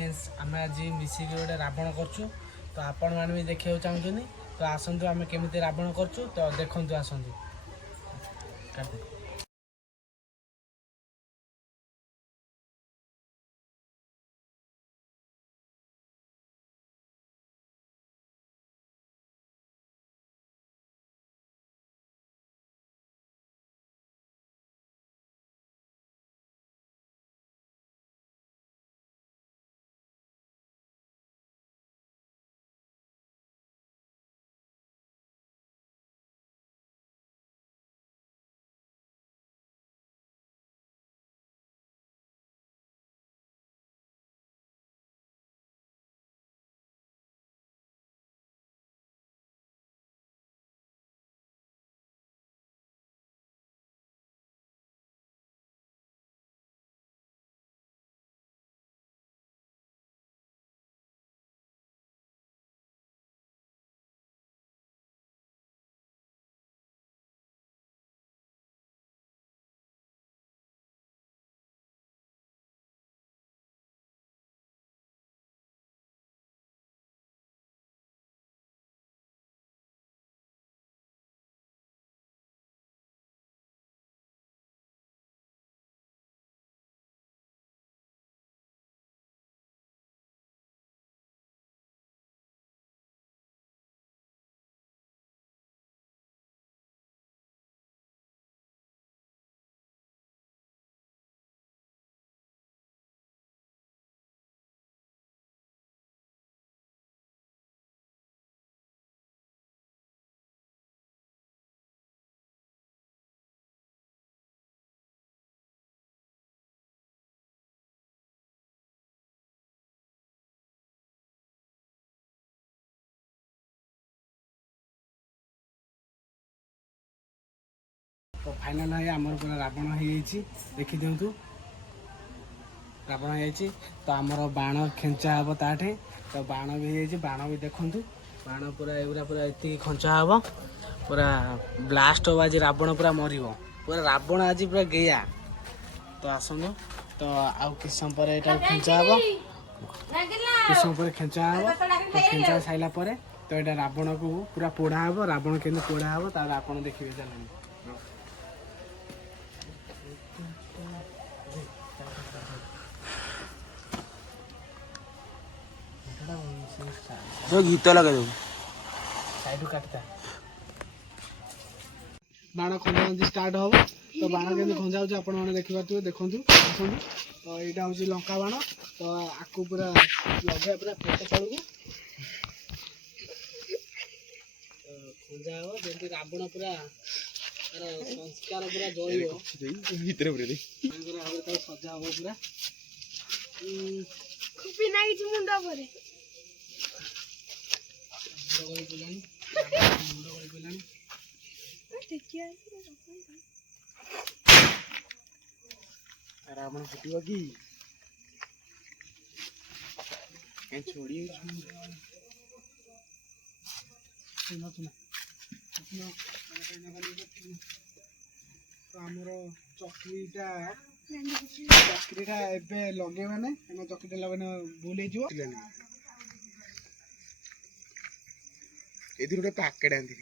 Friends आम आज मिसिक गोटे रावण करछु तो आपण मैंने भी देखा चाहूँ तो आसतु आम केमी रावण करछु तो देखु आसतु तो फाइनल है आमर पूरा रावण हो देखी दिंतु रावण हो तो आमर बाण खेचा हम ताठे तो बाण भी बाण भी देखु बाण पूरा एगुरा पूरा ये खंचा हम पूरा ब्लास्ट हो आज रावण पूरा मर पूरा रावण आज पूरा गया तो आसतु तो आउ कि समय पर यहाँ खेचा हम कि समय पर खेचा हम तो खेचा सारापर तो यहाँ रावण को पूरा पोड़ा हम रावण के पोड़ा हम तार आप देखिए चल जो गीत लगे दो साइड काटता बाण खंजा स्टार्ट हम तो बाण के खंजा हो देखिए देखु आसतु तो यहाँ हूँ लंका बाण तो आपको पूरा लगे पूरा पेट तलू खंजा हम जमी रावण पूरा संस्कार पूरा जल सजा हम पूरा मुंडा पर रावण फुटो कि छोड़ी तो आमर चक्रीटा एबे लगे मैंने चक्रीटा लगे भूल ये गोटे पैकेट आनी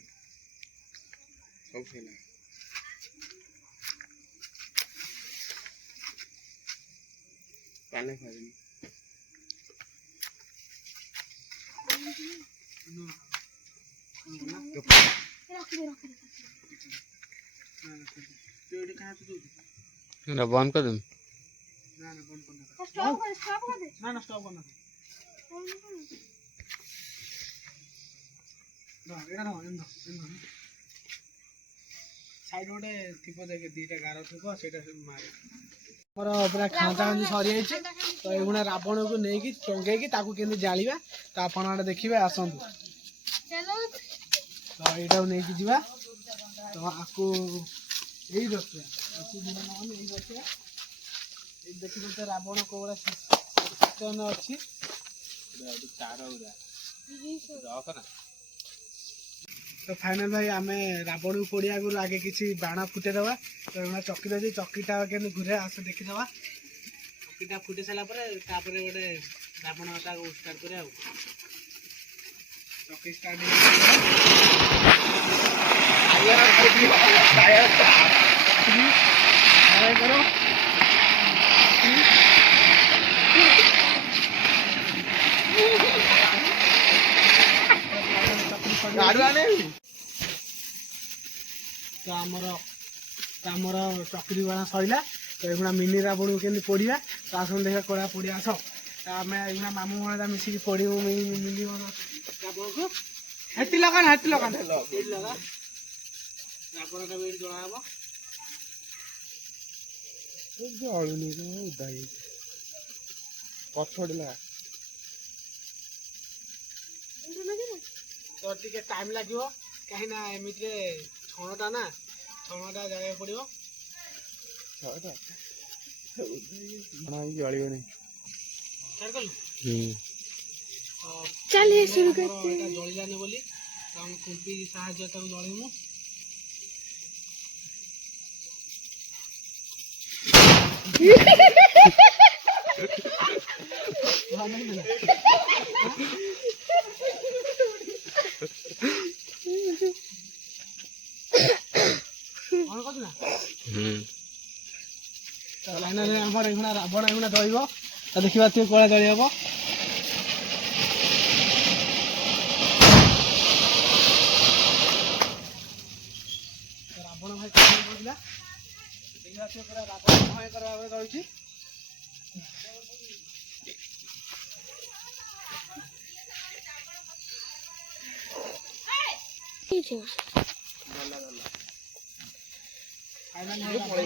सब सैला पाले खाइनी बंद कर दूँ ना स्टॉप करना साइड गोटे थी देखे दीटा गार थी मारे मोर पूरा खाँचा खाँची सरी जाइए तो ये रावण को लेकिन टंगे केमी जाड़ा तो आप देखिए आसतु तो यहाँ नहीं जा तो आपको यही रखिए देखिए रावण को सिस्टम अच्छी तो फाइनल भाई आम रावण को पोड़िया आगे आगे किसी बाण फुटेदवा तो चकी अच्छी चकीटा के घूरे आस देखीदवा चकीटा फुटे सारापर गोटे ରାବଣଟା ଷ୍ଟାର୍ଟ କରିବା ଆଉ ଚକି ଷ୍ଟାର୍ଟ କର ଆମର ଚକ୍ରୀ ବାଣ ସଇଲା ତ ଏଗୁଣା ମିନି ରାବଣକୁ କେମିତି ପୋଡ଼ିବା ତ ଆସନ୍ତୁ ଦେଖିବା କଳା ପୋଡ଼ିଆ ଆସ ଆମେ ଏଗୁଣା ମାମୁଁ ଭଣଜା ମିଶିକି ପୋଡ଼ିବୁ ମିନି ରାବଣକୁ ହେଟି ଲଗାନ ଲଗା ରାବଣଟା ବି ଏଠି ଜଳା ହବ ଜଳୁନି ଓଦା ହେଇଛି ପଛଡ଼ିଲା ତ ଟିକେ ଟାଇମ୍ ଲାଗିବ କାହିଁକିନା ଏମିତିରେ ଛଣଟା ନା ଛଣଟା ଜାଳିବାକୁ ପଡ଼ିବ ଜଳିବନି ଏଇଟା ଜଳିଲାନି ବୋଲି ତ ଆମେ କୁମ୍ପି ସାହାଯ୍ୟ ତାକୁ ଜଳେଇମୁ କଣ କରୁଛୁ ନା ଆମର ଏଗୁଣା ରାବଣ ଏଗୁଣା ରହିବ ତ ଦେଖିବା ଟିକେ କଳା ଜାଳି ହବ ରାବଣ ଭାଇ କଣ କରୁଥିଲା ଦେଖିବା ଟିକେ ପୁରା ରାବଣ ଭୟଙ୍କର ଭାବରେ ରହିଛି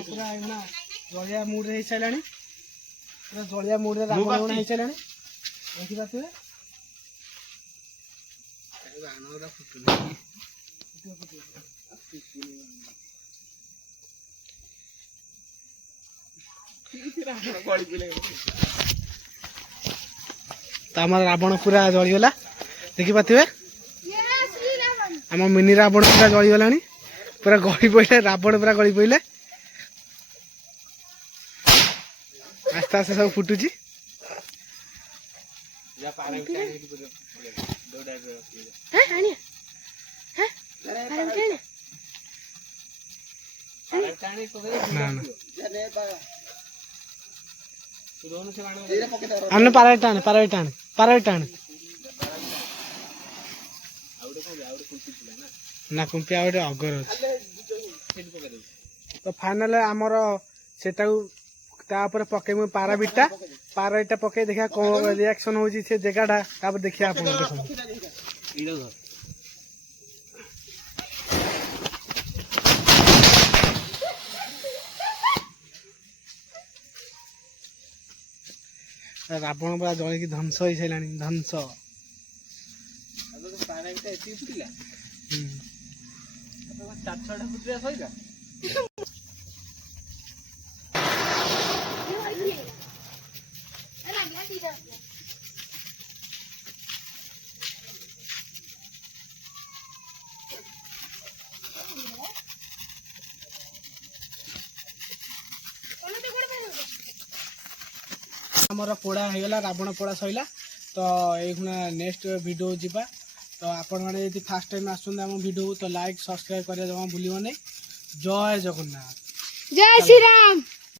ପୁରା ଏଗୁଣା ଜଳିଆ ମୁଡରେ ହେଇସାରିଲାଣି ପୁରା ଜଳିଆ ମୁଡରେ ରାବଣ ଏଗୁଣା ହେଇସାରିଲାଣି ଦେଖିପାରୁଥିବେ ବାଣଗୁରା ଫୁଟୁନି ତ ଆମର ରାବଣ ପୁରା ଜଳିଗଲା ଦେଖିପାରୁଥିବେ ଆମ ମିନି ରାବଣ ପୁରା ଜଳିଗଲାଣି ପୁରା ଗଳି ପଇଲେ ରାବଣ ପୁରା ଗଳି ପଇଲେ ଆସ୍ତେ ଆସ୍ତେ ସବୁ ଫୁଟୁଛି ପାରାଟା ନା କୁମ୍ପି ଆଉ ଗୋଟେ ଅଗର ଅଛି ତ ଫାଇନାଲ ଆମର ସେଟାକୁ ତାପରେ ପକେଇବୁ ପାରାବିଟା ପକେଇ ଦେଖିବା କଣ ରିଆକ୍ସନ ହଉଛି ସେ ଜାଗାଟା ତାପରେ ଦେଖିବା ଆପଣ ଦେଖନ୍ତୁ ରାବଣ ପୁରା ଜଳିକି ଧ୍ୱଂସ ହେଇସାରିଲାଣି ଧ୍ୱଂସ ଆମର ପୋଡ଼ା ହେଇଗଲା ରାବଣ ପୋଡ଼ା ସଇଲା ତ ଏଇଖୁଣା ନେକ୍ସଟ ଭିଡ଼ିଓ ଯିବା ତ ଆପଣମାନେ ଯଦି ଫାର୍ଷ୍ଟ ଟାଇମ୍ ଆସୁଛନ୍ତି ଆମ ଭିଡ଼ିଓକୁ ତ ଲାଇକ୍ ସବସ୍କ୍ରାଇବ୍ କରିବା ଜମା ଭୁଲିବନି ଜୟ ଜଗନ୍ନାଥ ଜୟ ଶ୍ରୀରାମ।